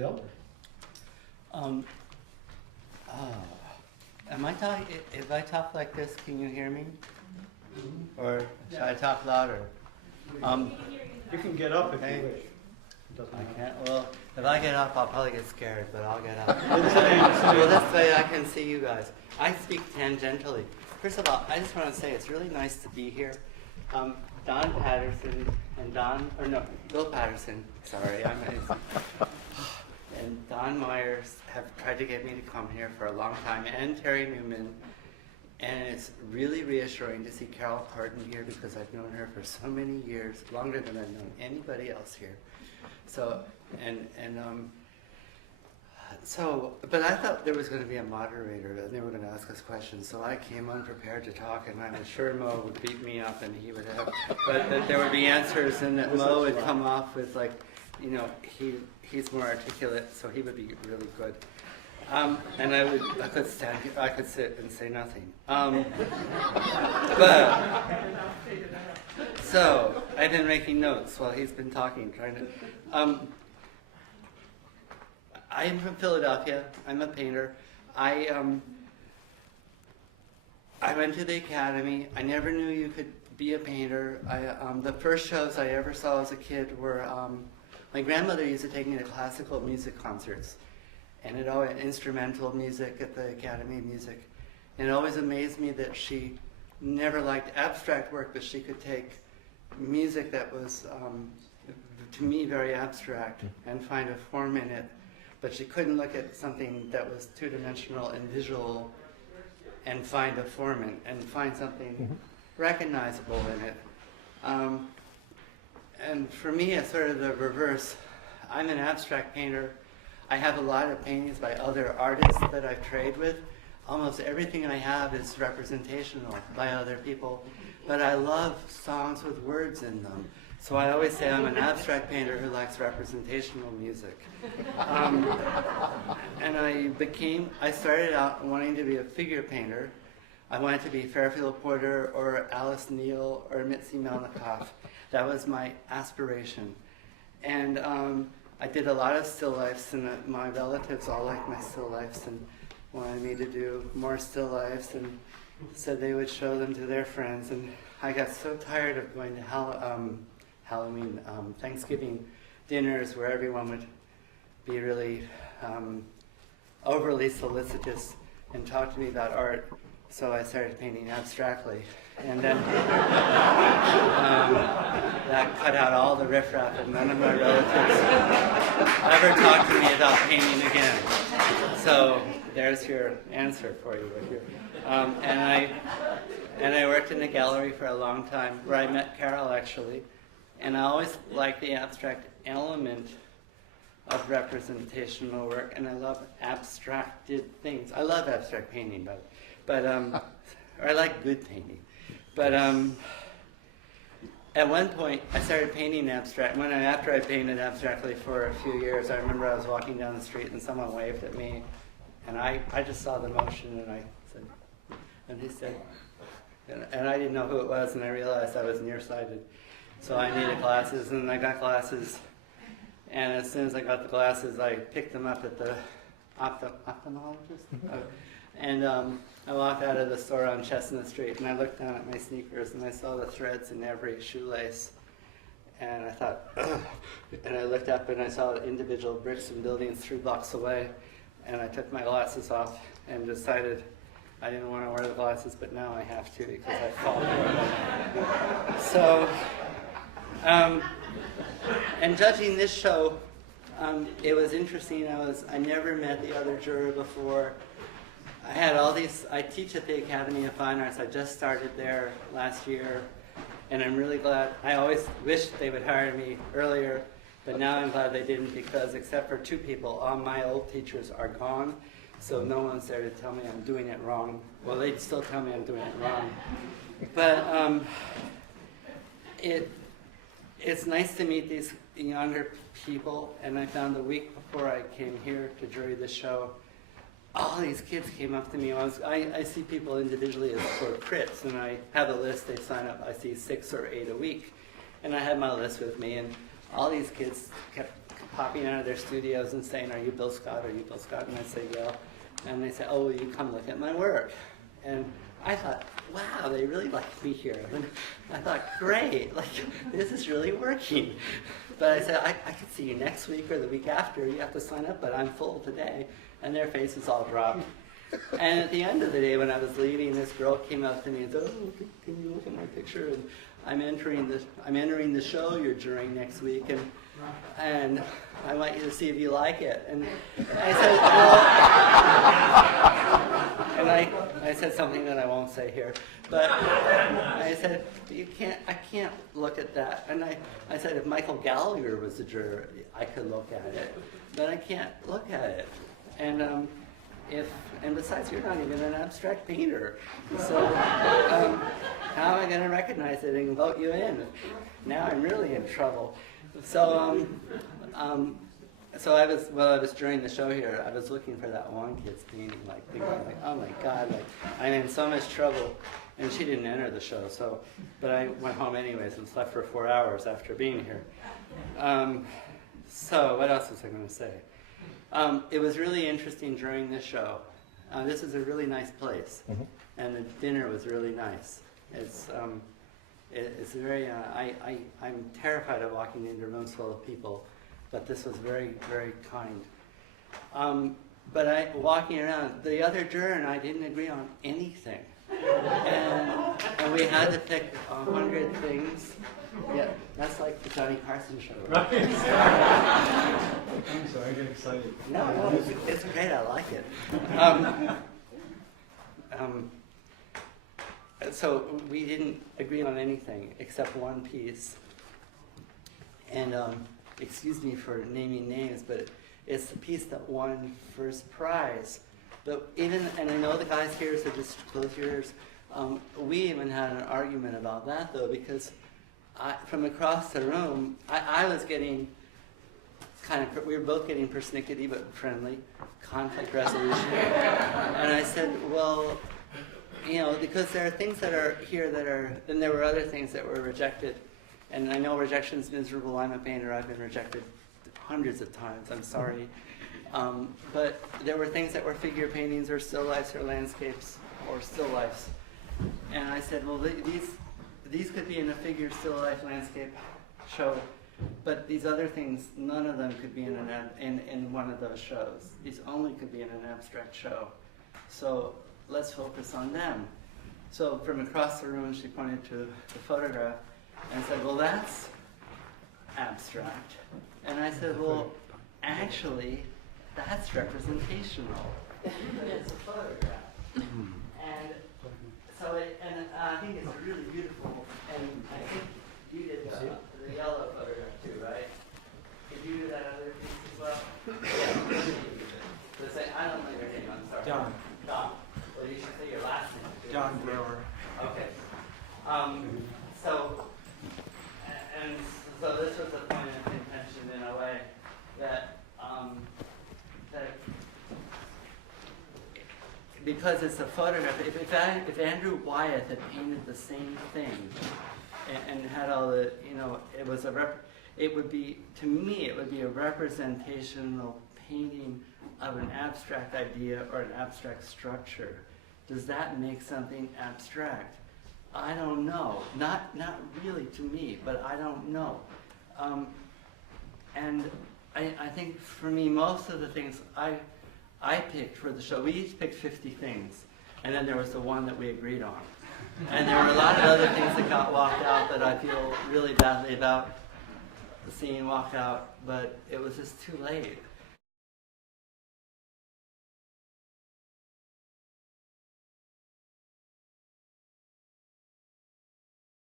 Bill? Am I talking? If I talk like this, can you hear me? Or should I talk louder? You can get up if Okay. you wish. It doesn't I matter. can't. Well, if I get up, I'll probably get scared, but I'll get up. It's Well, this way I can see you guys. I speak tangentially. First of all, I just want to say it's really nice to be here. Don Patterson and Bill Patterson. Sorry, I'm and Don Myers have tried to get me to come here for a long time, and Terry Newman. And it's really reassuring to see Carol Carton here because I've known her for so many years, longer than I've known anybody else here. So, but I thought there was going to be a moderator and they were going to ask us questions. So I came unprepared to talk, and I was sure Mo would beat me up, and he would have, but that there would be answers, and that Mo would come off with like, you know, he's more articulate, so he would be really good. And I could stand here, I could sit and say nothing. So I've been making notes while he's been talking, trying to. I'm from Philadelphia. I'm a painter. I went to the academy. I never knew you could be a painter. The first shows I ever saw as a kid were my grandmother used to take me to classical music concerts. And it always instrumental music at the Academy of Music. And it always amazed me that she never liked abstract work, but she could take music that was, to me, very abstract and find a form in it. But she couldn't look at something that was two-dimensional and visual and find a form in, and find something recognizable in it. And for me, it's sort of the reverse. I'm an abstract painter. I have a lot of paintings by other artists that I've traded with. Almost everything I have is representational by other people. But I love songs with words in them. So I always say I'm an abstract painter who likes representational music. And I started out wanting to be a figure painter. I wanted to be Fairfield Porter or Alice Neal or Mitzi Melnikoff. That was my aspiration. And I did a lot of still lifes, and my relatives all liked my still lifes and wanted me to do more still lifes, and said they would show them to their friends. And I got so tired of going to Thanksgiving dinners where everyone would be really overly solicitous and talk to me about art. So I started painting abstractly. And then that cut out all the riffraff, and none of my relatives ever talked to me about painting again. So there's your answer for you. And I worked in a gallery for a long time, where I met Carol, actually. And I always liked the abstract element of representational work, and I love abstracted things. I love abstract painting, but or I like good painting. But at one point, I started painting abstract. After I painted abstractly for a few years, I remember I was walking down the street and someone waved at me, and I just saw the motion, and I said, and he said, and I didn't know who it was, and I realized I was nearsighted. So I needed glasses, and I got glasses. And as soon as I got the glasses, I picked them up at the ophthalmologist. And I walked out of the store on Chestnut Street, and I looked down at my sneakers, and I saw the threads in every shoelace. And I thought, ugh. And I looked up, and I saw individual bricks and buildings 3 blocks away. And I took my glasses off and decided I didn't want to wear the glasses, but now I have to because I fall. So, and judging this show, it was interesting. I never met the other juror before. I had all these, I teach at the Academy of Fine Arts. I just started there last year, and I'm really glad. I always wished they would hire me earlier, but now I'm glad they didn't, because except for 2 people, all my old teachers are gone, so no one's there to tell me I'm doing it wrong. Well, they'd still tell me I'm doing it wrong. But it's nice to meet these younger people, and I found the week before I came here to jury this show, all these kids came up to me. I see people individually as for crits, and I have a list. They sign up. I see 6 or 8 a week, and I have my list with me. And all these kids kept popping out of their studios and saying, "Are you Bill Scott? Are you Bill Scott?" And I say, "Yeah." And they say, "Oh, will you come look at my work?" And I thought, wow, they really like me here. And I thought, great, like this is really working. But I said, I could see you next week or the week after. You have to sign up, but I'm full today. And their faces all dropped. And at the end of the day, when I was leaving, this girl came up to me and said, "Oh, can you look at my picture? And I'm entering the show you're during next week, and I want you to see if you like it." And I said, well, and I said something that I won't say here, but I said, I can't look at that. And I said, if Michael Gallagher was a juror, I could look at it, but I can't look at it. And besides, you're not even an abstract painter, so how am I going to recognize it and vote you in? Now I'm really in trouble. So I was during the show here, I was looking for that one kid's painting, like thinking, like, oh my God, like I'm in so much trouble. And she didn't enter the show, but I went home anyways and slept for 4 hours after being here. So what else was I going to say? It was really interesting during this show. This is a really nice place, and the dinner was really nice. It's very. I'm terrified of walking into rooms full of people, but this was very, very kind. But walking around, the other juror and I didn't agree on anything, and we had to pick 100 things. Yeah, that's like the Johnny Carson show. Right? I'm sorry, I get excited. No, it's great. I like it. So we didn't agree on anything except one piece. And excuse me for naming names, but it's the piece that won first prize. But and I know the guys here, so just close your ears. We even had an argument about that, though, because from across the room, I was getting we were both getting persnickety but friendly, conflict resolution. And I said, well, because there are things that are here then there were other things that were rejected. And I know rejection's miserable. I'm a painter. I've been rejected hundreds of times. I'm sorry. But there were things that were figure paintings or still lifes or landscapes or still lifes. And I said, well, these could be in a figure, still life, landscape show, but these other things, none of them could be in one of those shows. These only could be in an abstract show. So let's focus on them. So from across the room, she pointed to the photograph and said, well, that's abstract. And I said, well, actually, that's representational. It's a photograph. And so I think it's really beautiful. And I think you did the yellow photograph too, right? Did you do that other piece as well? Yeah. So say, I don't know your name, I'm sorry. John. John. Well, you should say your last name. John Brewer. Okay. So this was a point of contention in a way that because it's a photograph, if Andrew Wyeth had painted the same thing and had all the, it would be, to me, it would be a representational painting of an abstract idea or an abstract structure. Does that make something abstract? I don't know. Not really to me, but I don't know. And I think for me, most of the things I picked for the show, we each picked 50 things, and then there was the one that we agreed on. And there were a lot of other things that got walked out that I feel really badly about seeing walked out, but it was just too late.